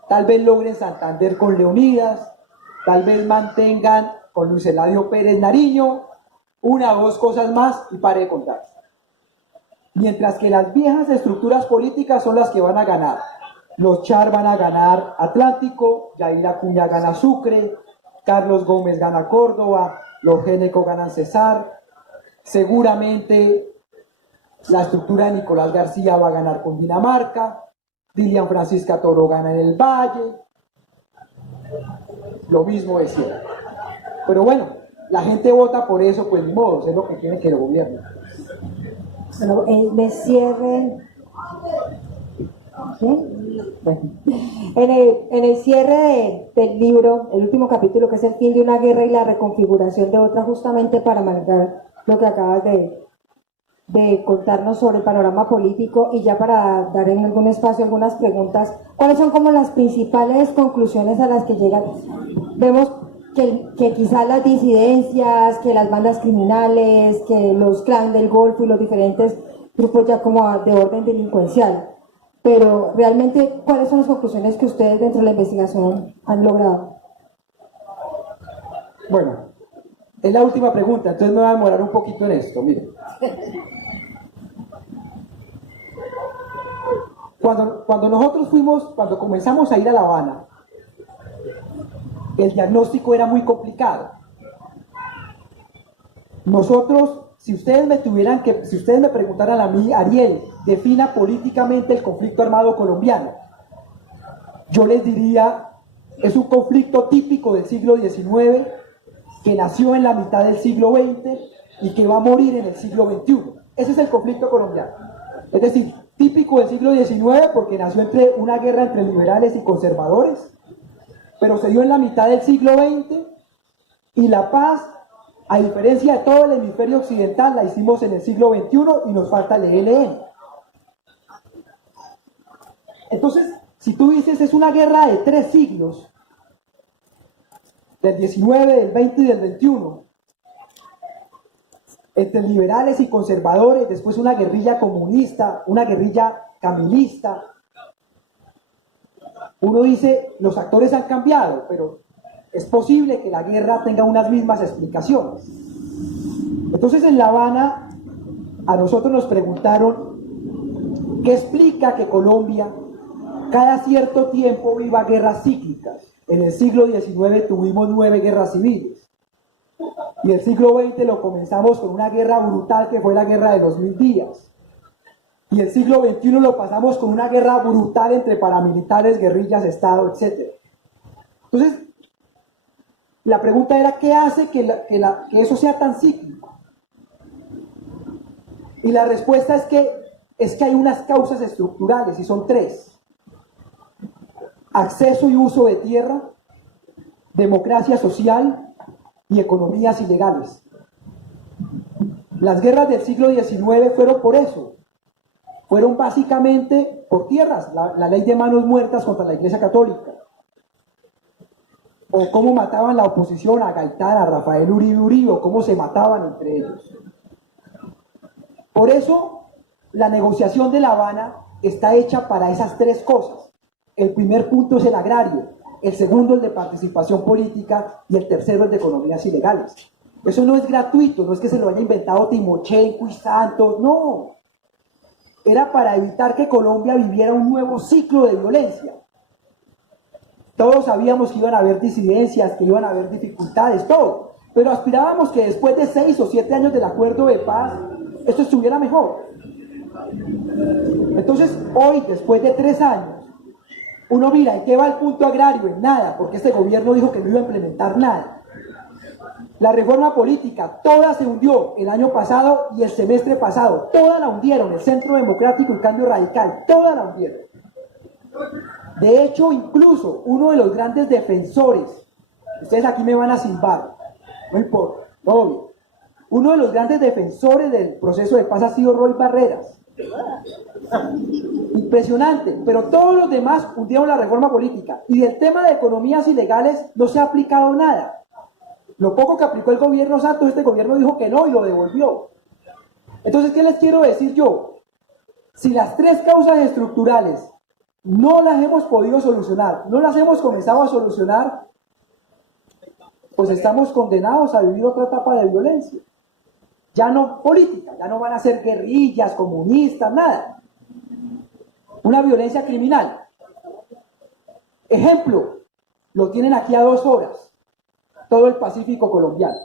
tal vez logren Santander con Leonidas, tal vez mantengan con Luis Eladio Pérez Nariño, 1 o 2 cosas más y pare de contar. Mientras que las viejas estructuras políticas son las que van a ganar. Los Char van a ganar Atlántico, Yair Acuña gana Sucre, Carlos Gómez gana Córdoba, los Géneco ganan Cesar, seguramente la estructura de Nicolás García va a ganar con Dinamarca, Dilian Francisca Toro gana en el Valle, lo mismo de siempre. Pero bueno, la gente vota por eso, pues ni modo, es lo que quiere que el gobierno. Bueno, me cierre. Bueno. En el cierre del libro, el último capítulo, que es el fin de una guerra y la reconfiguración de otra, justamente para marcar lo que acabas de contarnos sobre el panorama político, y ya para dar en algún espacio algunas preguntas, ¿cuáles son como las principales conclusiones a las que llegan? Vemos que quizás las disidencias, que las bandas criminales, que los clanes del Golfo y los diferentes grupos ya como de orden delincuencial, pero realmente, ¿cuáles son las conclusiones que ustedes dentro de la investigación han logrado? Bueno, es la última pregunta, entonces me voy a demorar un poquito en esto. Miren, cuando comenzamos a ir a La Habana, el diagnóstico era muy complicado. Nosotros, si ustedes me preguntaran a mí, Ariel, defina políticamente el conflicto armado colombiano. Yo les diría, es un conflicto típico del siglo XIX, que nació en la mitad del siglo XX y que va a morir en el siglo XXI. Ese es el conflicto colombiano. Es decir, típico del siglo XIX porque nació entre una guerra entre liberales y conservadores, pero se dio en la mitad del siglo XX, y la paz, a diferencia de todo el hemisferio occidental, la hicimos en el siglo XXI y nos falta el ELN. Entonces, si tú dices es una guerra de 3 siglos, del 19, del 20 y del 21, entre liberales y conservadores, después una guerrilla comunista, una guerrilla camilista, uno dice, los actores han cambiado, pero es posible que la guerra tenga unas mismas explicaciones. Entonces en La Habana a nosotros nos preguntaron ¿qué explica que Colombia cada cierto tiempo viva guerras cíclicas? En el siglo XIX tuvimos 9 guerras civiles y el siglo XX lo comenzamos con una guerra brutal que fue la guerra de los 1000 días, y el siglo XXI lo pasamos con una guerra brutal entre paramilitares, guerrillas, Estado, etc. Entonces la pregunta era, ¿qué hace que eso sea tan cíclico? Y la respuesta es que hay unas causas estructurales, y son 3. Acceso y uso de tierra, democracia social y economías ilegales. Las guerras del siglo XIX fueron por eso. Fueron básicamente por tierras, la ley de manos muertas contra la Iglesia Católica. O cómo mataban la oposición a Gaitán, a Rafael Uribe Uribe, o cómo se mataban entre ellos. Por eso, la negociación de La Habana está hecha para esas 3 cosas. El primer punto es el agrario, el segundo el de participación política y el tercero el de economías ilegales. Eso no es gratuito, no es que se lo haya inventado Timochenko y Santos, no. Era para evitar que Colombia viviera un nuevo ciclo de violencia. Todos sabíamos que iban a haber disidencias, que iban a haber dificultades, todo. Pero aspirábamos que después de 6 o 7 años del acuerdo de paz, esto estuviera mejor. Entonces, hoy, después de 3 años, uno mira, ¿en qué va el punto agrario? En nada, porque este gobierno dijo que no iba a implementar nada. La reforma política, toda se hundió el año pasado y el semestre pasado. Toda la hundieron, el Centro Democrático y Cambio Radical, toda la hundieron. De hecho, incluso uno de los grandes defensores, ustedes aquí me van a silbar, no importa, todo bien. Uno de los grandes defensores del proceso de paz ha sido Roy Barreras. Impresionante, pero todos los demás hundieron la reforma política. Y del tema de economías ilegales no se ha aplicado nada. Lo poco que aplicó el gobierno Santos, este gobierno dijo que no y lo devolvió. Entonces, ¿qué les quiero decir yo? Si las 3 causas estructurales no las hemos podido solucionar, no las hemos comenzado a solucionar, pues estamos condenados a vivir otra etapa de violencia. Ya no política, ya no van a ser guerrillas, comunistas, nada. Una violencia criminal. Ejemplo, lo tienen aquí a 2 horas, todo el Pacífico colombiano.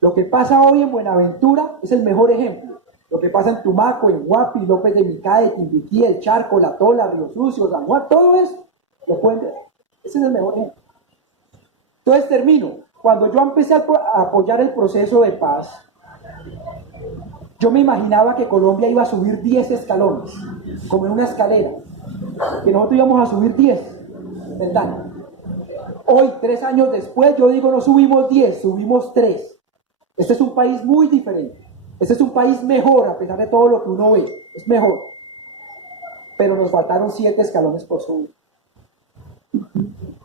Lo que pasa hoy en Buenaventura es el mejor ejemplo. Lo que pasa en Tumaco, en Guapi, López de Micae, Timbiquí, El Charco, La Tola, Río Sucio, San Juan, todo eso lo pueden ver. Ese es el mejor ejemplo. Entonces termino. Cuando yo empecé a apoyar el proceso de paz, yo me imaginaba que Colombia iba a subir 10 escalones, como en una escalera, que nosotros íbamos a subir 10, ¿verdad? Hoy, 3 años después, yo digo, no subimos 10, subimos 3. Este es un país muy diferente. Este es un país mejor, a pesar de todo lo que uno ve. Es mejor. Pero nos faltaron 7 escalones por subir.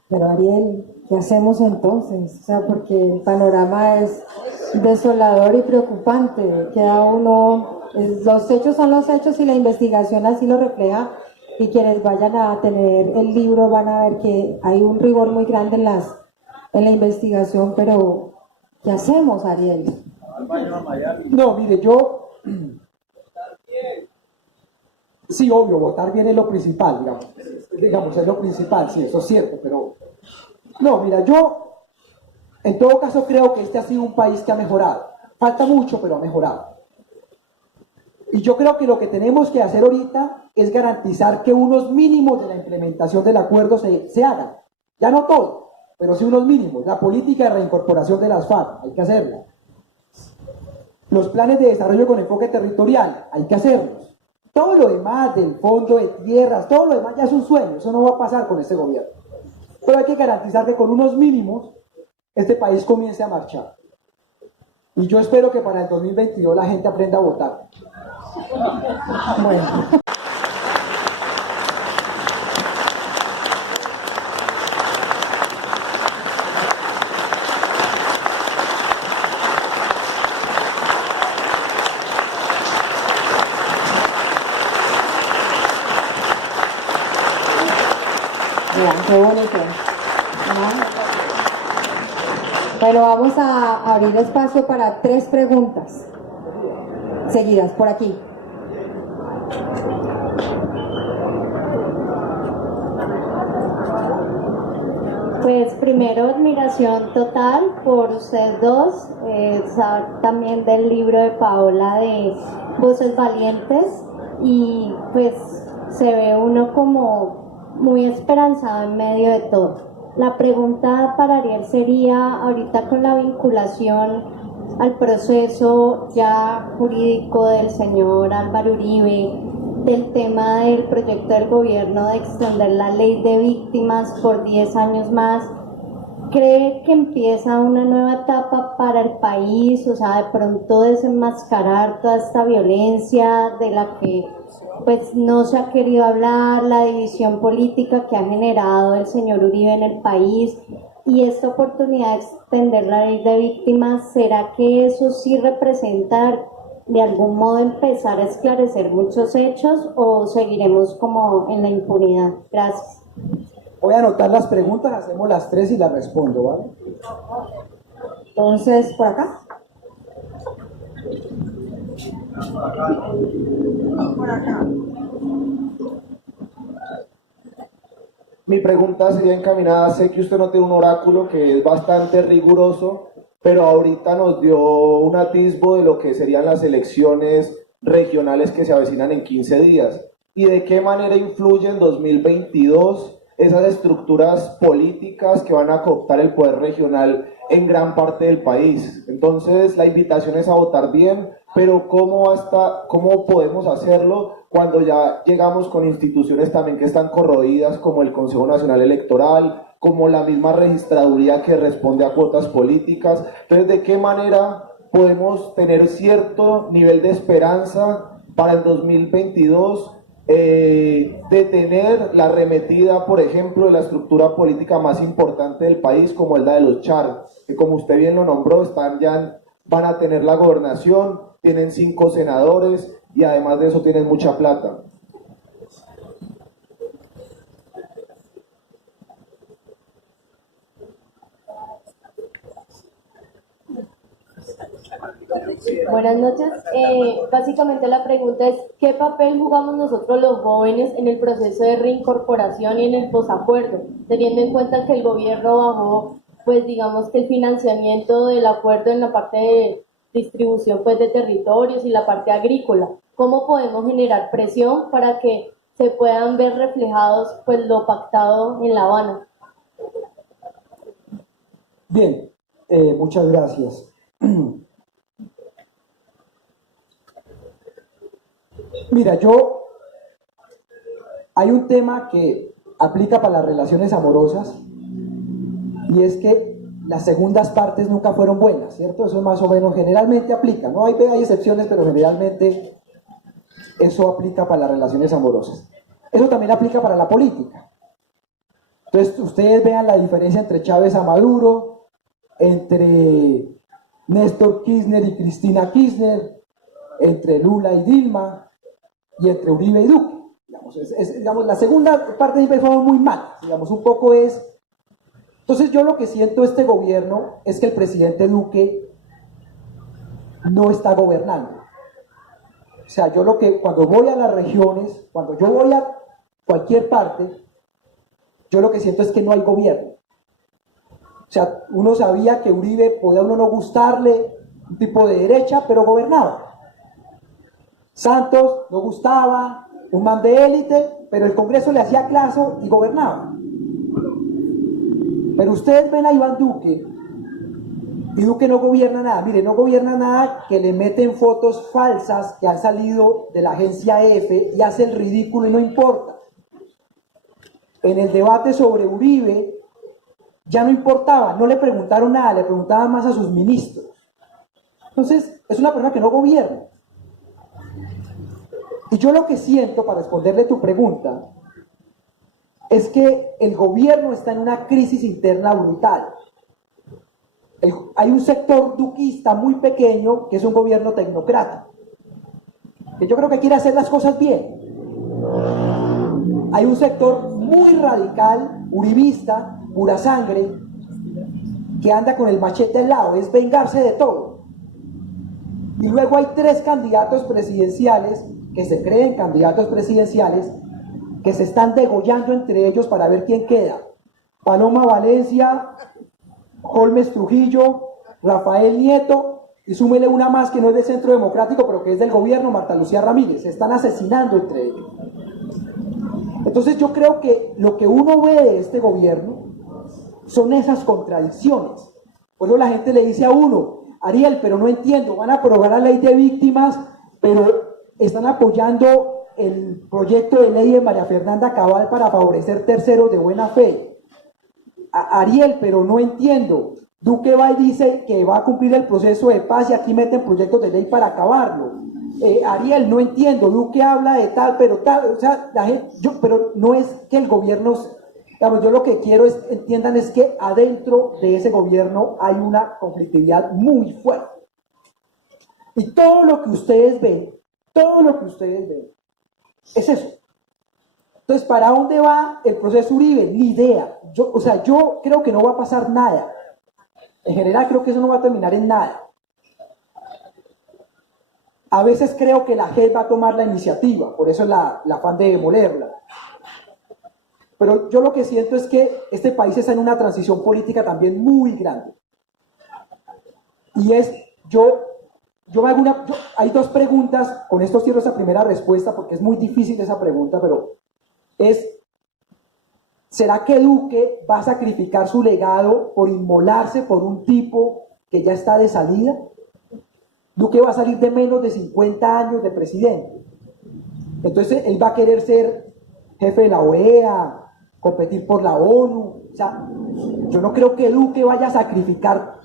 Pero Ariel, ¿qué hacemos entonces? O sea, porque el panorama es desolador y preocupante. Queda uno, los hechos son los hechos y la investigación así lo refleja. Y quienes vayan a tener el libro van a ver que hay un rigor muy grande en la investigación. Pero, ¿qué hacemos, Ariel? No, mire, yo... Sí, obvio, votar bien es lo principal, digamos, es lo principal, sí, eso es cierto, pero... No, mira, yo en todo caso creo que este ha sido un país que ha mejorado. Falta mucho, pero ha mejorado. Y yo creo que lo que tenemos que hacer ahorita es garantizar que unos mínimos de la implementación del acuerdo se hagan. Ya no todo, pero sí unos mínimos. La política de reincorporación de las FARC, hay que hacerla. Los planes de desarrollo con enfoque territorial, hay que hacerlos. Todo lo demás del fondo de tierras, todo lo demás ya es un sueño, eso no va a pasar con este gobierno. Pero hay que garantizar que con unos mínimos este país comience a marchar. Y yo espero que para el 2022 la gente aprenda a votar. Bueno. Vean, qué bonito. ¿No? Bueno, vamos a abrir espacio para 3 preguntas seguidas por aquí. Pues primero, admiración total por ustedes dos, saber también del libro de Paola de Voces Valientes, y pues se ve uno como muy esperanzado en medio de todo. La pregunta para Ariel sería, ahorita con la vinculación al proceso ya jurídico del señor Álvaro Uribe, del tema del proyecto del gobierno de extender la ley de víctimas por 10 años más, ¿cree que empieza una nueva etapa para el país? O sea, de pronto desenmascarar toda esta violencia de la que pues no se ha querido hablar, la división política que ha generado el señor Uribe en el país, y esta oportunidad de extender la ley de víctimas, ¿será que eso sí representa de algún modo empezar a esclarecer muchos hechos o seguiremos como en la impunidad? Gracias. Voy a anotar las preguntas, hacemos las 3 y las respondo, ¿vale? Entonces, por acá. Por acá. Mi pregunta sería encaminada, sé que usted no tiene un oráculo que es bastante riguroso, pero ahorita nos dio un atisbo de lo que serían las elecciones regionales que se avecinan en 15 días. ¿Y de qué manera influye en 2022 esas estructuras políticas que van a cooptar el poder regional en gran parte del país? Entonces, la invitación es a votar bien, pero ¿cómo podemos hacerlo cuando ya llegamos con instituciones también que están corroídas, como el Consejo Nacional Electoral, como la misma registraduría que responde a cuotas políticas? Entonces, ¿de qué manera podemos tener cierto nivel de esperanza para el 2022 detener la arremetida, por ejemplo, de la estructura política más importante del país, como es la de los Char, que como usted bien lo nombró, van a tener la gobernación, tienen 5 senadores y además de eso tienen mucha plata? Buenas noches. Básicamente la pregunta es, ¿qué papel jugamos nosotros los jóvenes en el proceso de reincorporación y en el posacuerdo? Teniendo en cuenta que el gobierno bajó, pues digamos que el financiamiento del acuerdo en la parte de distribución pues de territorios y la parte agrícola. ¿Cómo podemos generar presión para que se puedan ver reflejados pues lo pactado en La Habana? Bien, muchas gracias. Mira, hay un tema que aplica para las relaciones amorosas, y es que las segundas partes nunca fueron buenas, ¿cierto? Eso más o menos generalmente aplica, ¿no? Hay excepciones, pero generalmente eso aplica para las relaciones amorosas. Eso también aplica para la política. Entonces, ustedes vean la diferencia entre Chávez a Maduro, entre Néstor Kirchner y Cristina Kirchner, entre Lula y Dilma, y entre Uribe y Duque. Digamos, la segunda parte siempre fue muy mal, digamos, un poco es... Entonces yo lo que siento de este gobierno es que el presidente Duque no está gobernando. O sea, cuando voy a las regiones, cuando yo voy a cualquier parte, yo lo que siento es que no hay gobierno. O sea, uno sabía que Uribe podía a uno no gustarle, un tipo de derecha, pero gobernaba. Santos no gustaba, un man de élite, pero el Congreso le hacía caso y gobernaba. Pero ustedes ven a Iván Duque, y Duque no gobierna nada. Mire, no gobierna nada, que le meten fotos falsas que han salido de la agencia EFE y hace el ridículo y no importa. En el debate sobre Uribe ya no importaba, no le preguntaron nada, le preguntaban más a sus ministros. Entonces, es una persona que no gobierna. Y yo lo que siento, para responderle tu pregunta, es que el gobierno está en una crisis interna brutal. Hay un sector duquista muy pequeño que es un gobierno tecnocrático, que yo creo que quiere hacer las cosas bien. Hay un sector muy radical, uribista, pura sangre, que anda con el machete al lado, es vengarse de todo. Y luego hay 3 candidatos presidenciales que se creen candidatos presidenciales, que se están degollando entre ellos para ver quién queda. Paloma Valencia, Holmes Trujillo, Rafael Nieto, y súmele una más que no es del Centro Democrático, pero que es del gobierno, Marta Lucía Ramírez. Se están asesinando entre ellos. Entonces yo creo que lo que uno ve de este gobierno son esas contradicciones. Por eso la gente le dice a uno, Ariel, pero no entiendo, van a aprobar la ley de víctimas, pero están apoyando el proyecto de ley de María Fernanda Cabal para favorecer terceros de buena fe. Ariel, pero no entiendo. Duque va y dice que va a cumplir el proceso de paz y aquí meten proyectos de ley para acabarlo. Ariel, no entiendo. Duque habla de tal, pero tal. O sea, la gente, pero no es que el gobierno, digamos, yo lo que quiero es, entiendan, es que adentro de ese gobierno hay una conflictividad muy fuerte. Y todo lo que ustedes ven, es eso. Entonces, ¿para dónde va el proceso Uribe? Ni idea. Yo creo que no va a pasar nada. En general creo que eso no va a terminar en nada. A veces creo que la JEP va a tomar la iniciativa, por eso la afán de demolerla. Pero yo lo que siento es que este país está en una transición política también muy grande. Y es, hay 2 preguntas, con esto cierro esa primera respuesta porque es muy difícil esa pregunta, pero ¿será que Duque va a sacrificar su legado por inmolarse por un tipo que ya está de salida? Duque va a salir de menos de 50 años de presidente. Entonces él va a querer ser jefe de la OEA, competir por la ONU. O sea, yo no creo que Duque vaya a sacrificar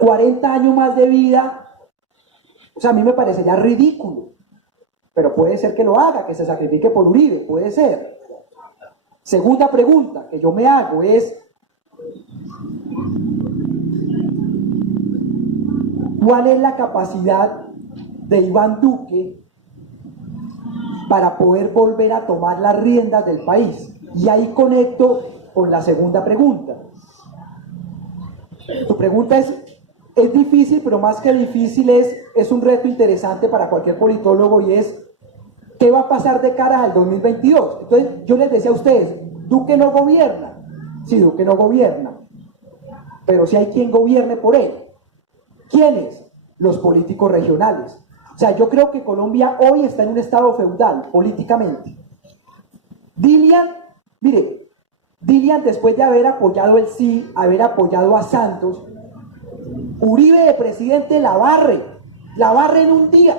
40 años más de vida. O sea, a mí me parecería ridículo. Pero puede ser que lo haga, que se sacrifique por Uribe, puede ser. Segunda pregunta que yo me hago es, ¿cuál es la capacidad de Iván Duque para poder volver a tomar las riendas del país? Y ahí conecto con la segunda pregunta. Tu pregunta es difícil, pero más que difícil es un reto interesante para cualquier politólogo, y es, ¿qué va a pasar de cara al 2022? Entonces, yo les decía a ustedes, Duque no gobierna. Sí, Duque no gobierna. Pero sí hay quien gobierne por él. ¿Quiénes? Los políticos regionales. O sea, yo creo que Colombia hoy está en un estado feudal, políticamente. Dilian, después de haber apoyado el sí, haber apoyado a Santos, Uribe de presidente la barre en un día.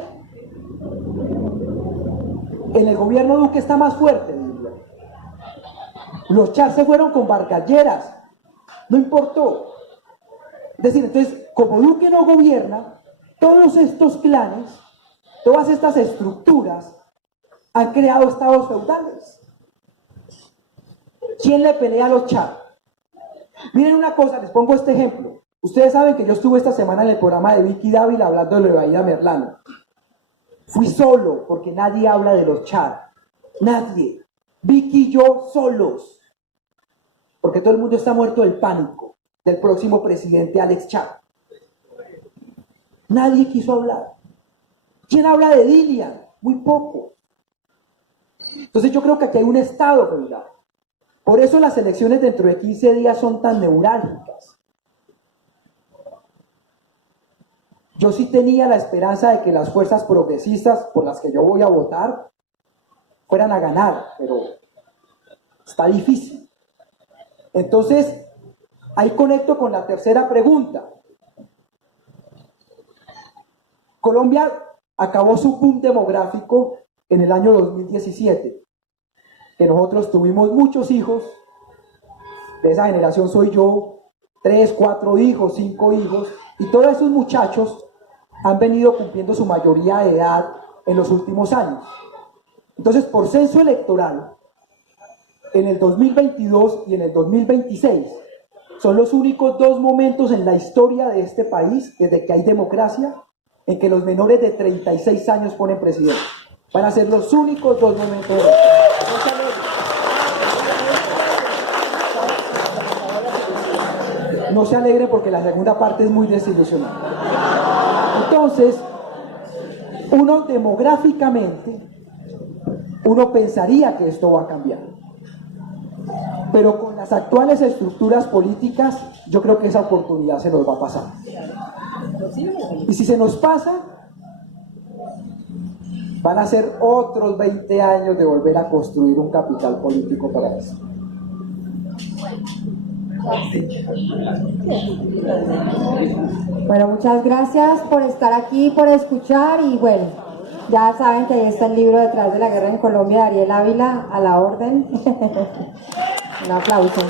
En el gobierno Duque está más fuerte. Los char se fueron con barcalleras, no importó. Es decir, entonces, como Duque no gobierna, todos estos clanes, todas estas estructuras han creado estados feudales. ¿Quién le pelea a los char? Miren una cosa, les pongo este ejemplo. Ustedes saben que yo estuve esta semana en el programa de Vicky Dávila hablando de lo de Bahía Merlano. Fui solo, porque nadie habla de los char. Nadie. Vicky y yo solos. Porque todo el mundo está muerto del pánico del próximo presidente Alex Char. Nadie quiso hablar. ¿Quién habla de Dilian? Muy poco. Entonces yo creo que aquí hay un estado feudal. Por eso las elecciones dentro de 15 días son tan neurálgicas. Yo sí tenía la esperanza de que las fuerzas progresistas por las que yo voy a votar fueran a ganar, pero está difícil. Entonces, ahí conecto con la tercera pregunta. Colombia acabó su boom demográfico en el año 2017, que nosotros tuvimos muchos hijos, de esa generación soy yo, 3, 4 hijos, 5 hijos, y todos esos muchachos han venido cumpliendo su mayoría de edad en los últimos años. Entonces, por censo electoral, en el 2022 y en el 2026, son los únicos 2 momentos en la historia de este país, desde que hay democracia, en que los menores de 36 años ponen presidente. Van a ser los únicos 2 momentos de la historia. No se alegren porque la segunda parte es muy desilusionante. Entonces, uno demográficamente, uno pensaría que esto va a cambiar. Pero con las actuales estructuras políticas, yo creo que esa oportunidad se nos va a pasar. Y si se nos pasa, van a ser otros 20 años de volver a construir un capital político para eso. Bueno, muchas gracias por estar aquí, por escuchar y bueno, ya saben que ahí está el libro Detrás de la guerra en Colombia de Ariel Ávila, a la orden. Un aplauso.